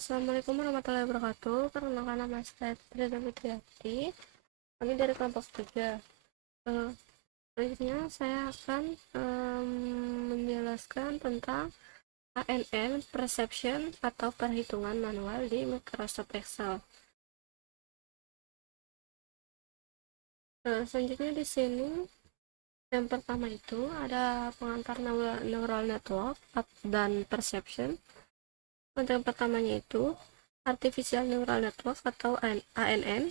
Assalamualaikum warahmatullahi wabarakatuh. Perkenalkan, nama saya Trida Fitriati. Kami dari kelompok 3. Selanjutnya saya akan menjelaskan tentang ANN Perception atau perhitungan manual di Microsoft Excel. Selanjutnya di sini yang pertama itu ada pengantar neural network dan perception. Untuk yang pertamanya itu Artificial Neural Network atau ANN,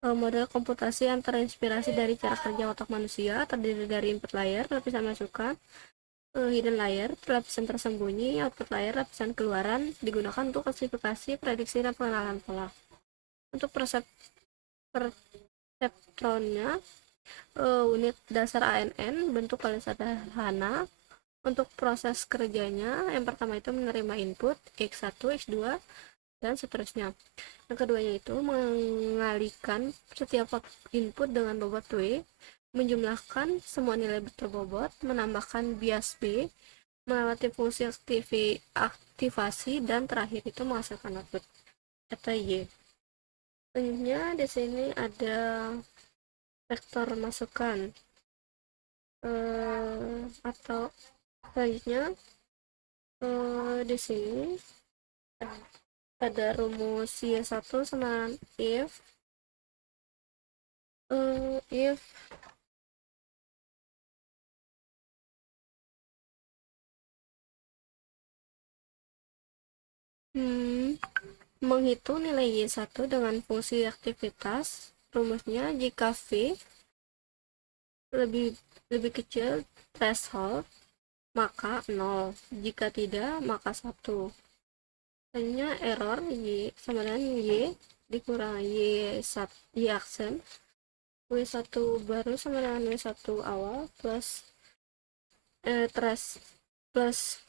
model komputasi yang terinspirasi dari cara kerja otak manusia, terdiri dari input layer, lapisan masukan, hidden layer, lapisan tersembunyi, output layer, lapisan keluaran, digunakan untuk klasifikasi, prediksi, dan pengenalan pola. Untuk perseptronnya, unit dasar ANN bentuk paling sederhana. Untuk proses kerjanya, yang pertama itu menerima input X1, X2, dan seterusnya. Yang keduanya itu mengalihkan setiap input dengan bobot W, menjumlahkan semua nilai terbobot, menambahkan bias B, melewati fungsi aktivasi, dan terakhir itu menghasilkan output data Y. Selanjutnya di sini ada vektor masukan atau selanjutnya di sini ada rumus Y1 sama if menghitung nilai Y1 dengan fungsi aktivitas. Rumusnya jika V lebih kecil threshold maka 0, jika tidak maka 1. Selanjutnya error Y sama dengan Y dikurangi Y aksen, W1 baru sama dengan W1 awal plus plus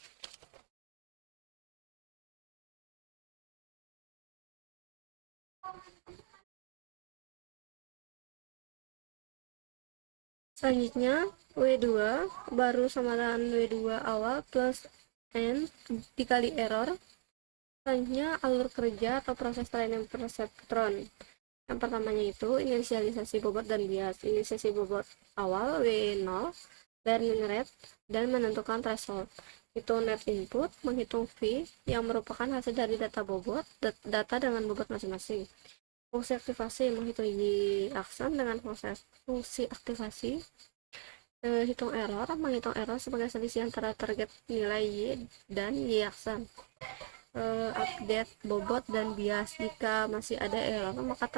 selanjutnya W2 baru sama dengan W2 awal plus N dikali error. Selanjutnya alur kerja atau proses training perseptron. Yang pertamanya itu inisialisasi bobot dan bias. Inisialisasi bobot awal W0, learning rate, dan menentukan threshold. Hitung net input, menghitung V yang merupakan hasil dari data bobot, data dengan bobot masing-masing. Fungsi aktivasi, menghitung Y aksen dengan fungsi aktivasi. Hitung error, menghitung error sebagai selisih antara target nilai Y dan Y aksen. Update bobot dan bias. Jika masih ada error maka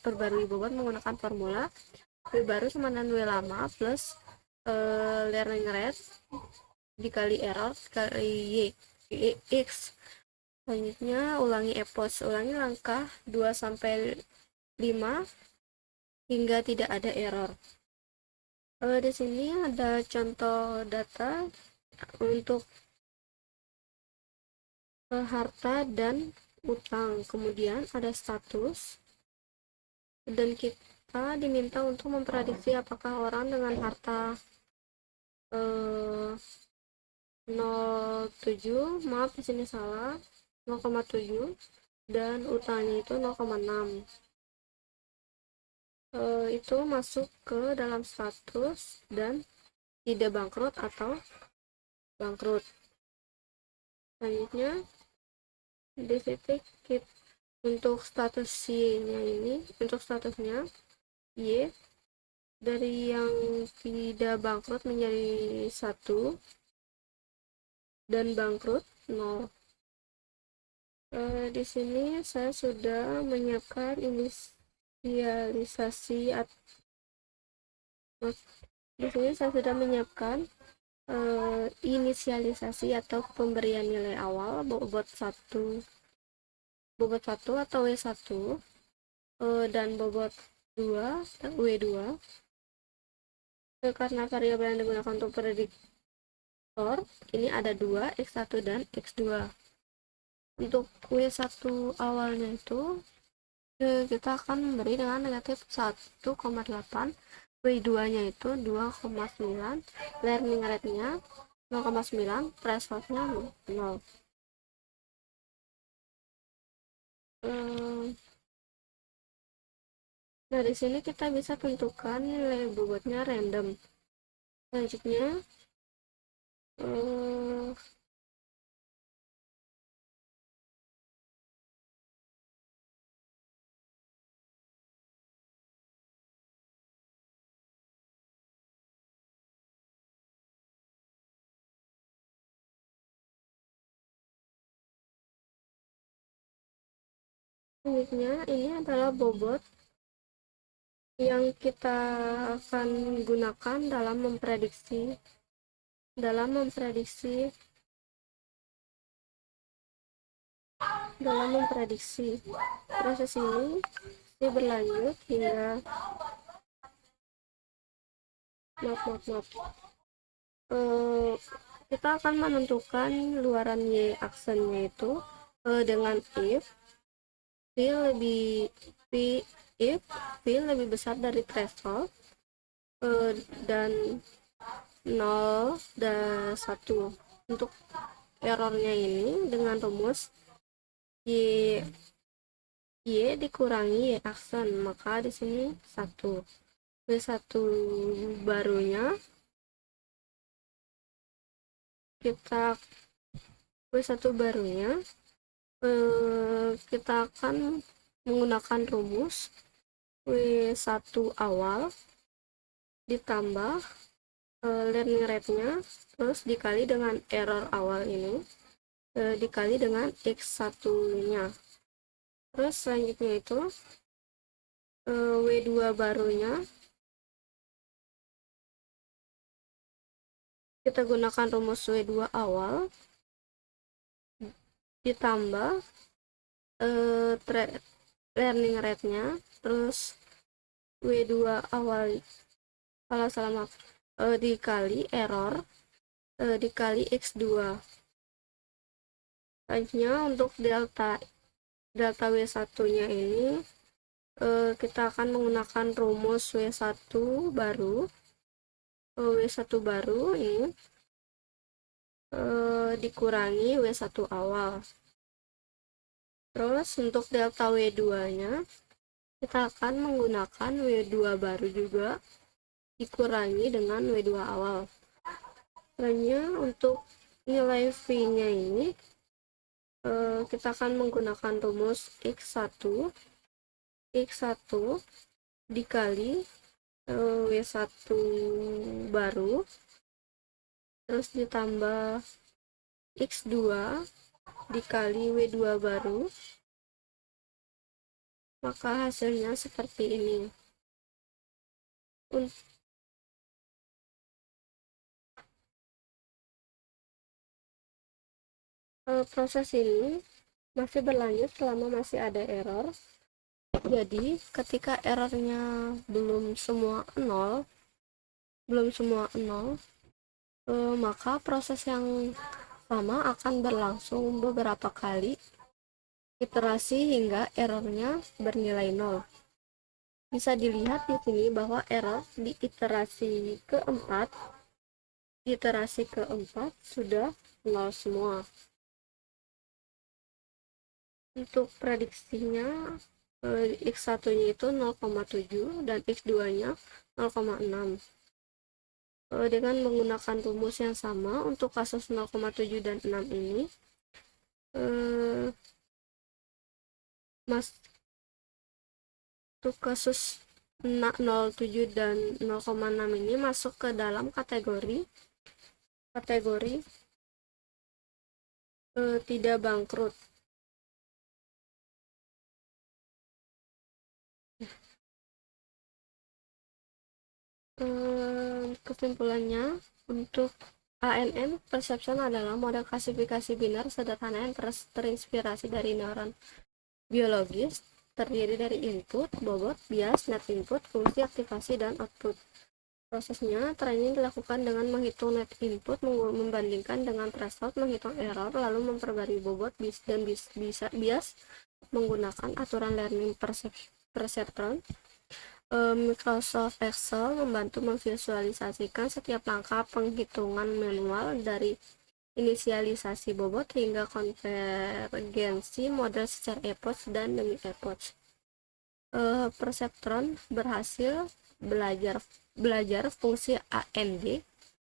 perbarui bobot menggunakan formula W baru sama dengan W lama plus learning rate dikali error dikali Y X. Selanjutnya ulangi EPOS, ulangi langkah 2-5 hingga tidak ada error. Di sini ada contoh data untuk harta dan utang, kemudian ada status, dan kita diminta untuk memprediksi apakah orang dengan harta 0,7, maaf di sini salah, 0,7, dan utangnya itu 0,6. Itu masuk ke dalam status dan tidak bangkrut atau bangkrut. Selanjutnya di titik untuk status Y-nya ini, untuk statusnya Y dari yang tidak bangkrut menjadi 1 dan bangkrut 0. Di sini saya sudah menyiapkan inisialisasi inisialisasi atau pemberian nilai awal bobot 1 atau W1 dan bobot 2 W2. Karena variabel yang digunakan untuk prediktor ini ada 2, X1 dan X2. Untuk W1 awalnya itu kita akan memberi dengan negatif 1,8, W2 nya itu 2,9, learning rate nya 0,9, threshold nya 0. Nah, di sini kita bisa tentukan nilai bobotnya random. Selanjutnya, eh, selanjutnya ini adalah bobot yang kita akan gunakan dalam memprediksi proses ini berlanjut hingga Eh, kita akan menentukan luaran y aksennya itu dengan lebih v if v lebih besar dari threshold dan 0 dan 1. Untuk errornya ini dengan rumus y dikurangi y aksen, maka di sini 1. V1 barunya kita kita akan menggunakan rumus W1 awal ditambah learning rate-nya terus dikali dengan error awal ini dikali dengan X1-nya. Terus selanjutnya itu W2 barunya kita gunakan rumus W2 awal ditambah learning rate-nya terus W2 awal dikali error dikali X2. Selanjutnya untuk delta W1 nya ini kita akan menggunakan rumus W1 baru ini dikurangi W1 awal. Terus untuk delta W2 nya kita akan menggunakan W2 baru juga dikurangi dengan W2 awal. Selanjutnya untuk nilai V nya ini kita akan menggunakan rumus X1 dikali W1 baru terus ditambah X2 dikali W2 baru, maka hasilnya seperti ini. Proses ini masih berlanjut selama masih ada error. Jadi ketika errornya belum semua nol, maka proses yang sama akan berlangsung beberapa kali iterasi hingga errornya bernilai 0. Bisa dilihat di sini bahwa error di iterasi keempat sudah 0 semua. Untuk prediksinya X1 nya itu 0,7 dan X2 nya 0,6. Dengan menggunakan rumus yang sama untuk kasus 0,7 dan 6 ini untuk kasus 0,7 dan 0,6 ini masuk ke dalam kategori tidak bangkrut. Kesimpulannya, untuk ANN perception adalah model klasifikasi biner sederhana yang terinspirasi dari neuron biologis, terdiri dari input, bobot, bias, net input, fungsi aktivasi, dan output. Prosesnya training dilakukan dengan menghitung net input, membandingkan dengan threshold, menghitung error, lalu memperbarui bobot dan bias menggunakan aturan learning perceptron. Microsoft Excel membantu memvisualisasikan setiap langkah penghitungan manual dari inisialisasi bobot hingga konvergensi model secara epoch dan demi epoch. Perseptron berhasil belajar fungsi AND,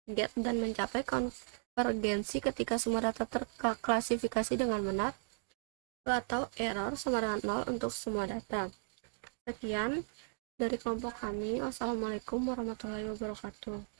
get, dan mencapai konvergensi ketika semua data terklasifikasi dengan benar atau error sama dengan 0 untuk semua data. Sekian dari kelompok kami. Wassalamualaikum warahmatullahi wabarakatuh.